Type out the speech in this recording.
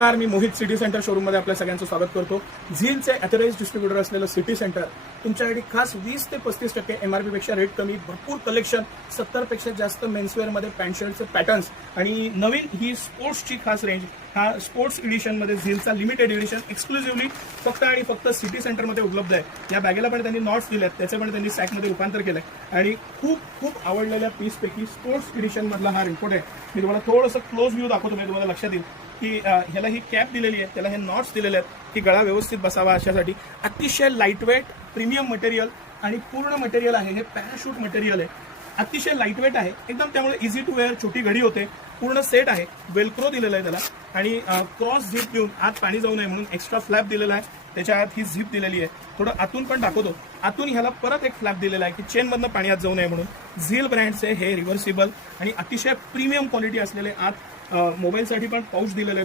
मी Mohit city centre showroom मध्ये आपल्या सगळ्यांचं स्वागत करतो। झीलचे ऑथराइज डिस्ट्रीब्युटर असलेलं सिटी सेंटर तुमच्यासाठी खास 20 ते 35% एमआरपी पेक्षा रेट कमी, भरपूर कलेक्शन, 70 पेक्षा जास्त मेन्सवेअर मध्ये पॅन्ट शर्टचे पॅटर्न्स आणि नवीन ही स्पोर्ट्सची खास रेंज। हा स्पोर्ट्स एडिशन मध्ये झीलचा लिमिटेड एडिशन एक्सक्लुझिव्हली फक्त आणि फक्त सिटी सेंटर मध्ये उपलब्ध आहे। या बॅगेला पण त्यांनी नॉट्स दिलेत, त्याचे पण त्यांनी सॅक मध्ये रूपांतर केलंय आणि खूप खूप आवडलेल्या पीस पैकी स्पोर्ट्स एडिशन मधला हा रेनकोट आहे। मी तुम्हाला थोडंसं क्लोज व्ह्यू दाखवतो, म्हणजे तुम्हाला लक्षात येईल की ह्याला ही कॅप दिलेली आहे, त्याला हे नॉट्स दिलेले आहेत की गळा व्यवस्थित बसावा अशासाठी। अतिशय लाईटवेट प्रीमियम मटेरियल आणि पूर्ण मटेरियल आहे, हे पॅराशूट मटेरियल आहे, अतिशय लाईटवेट आहे एकदम, त्यामुळे इझी टू वेअर, छोटी घडी होते, पूर्ण सेट आहे, वेलक्रो दिलेला आहे त्याला आणि क्रॉस झिप देऊन आत पाणी जाऊ नये म्हणून एक्स्ट्रा फ्लॅप दिलेला आहे, त्याच्या आत ही झिप दिलेली आहे। थोडं आतून पण दाखवतो, आतून ह्याला परत एक फ्लॅप दिलेला आहे की चेन मधनं पाणी आत जाऊ नये म्हणून। झील ब्रँडचे हे रिव्हर्सिबल आणि अतिशय प्रीमियम क्वालिटी असलेले आत मोबाईलसाठी पण पाऊच दिलेले आहेत।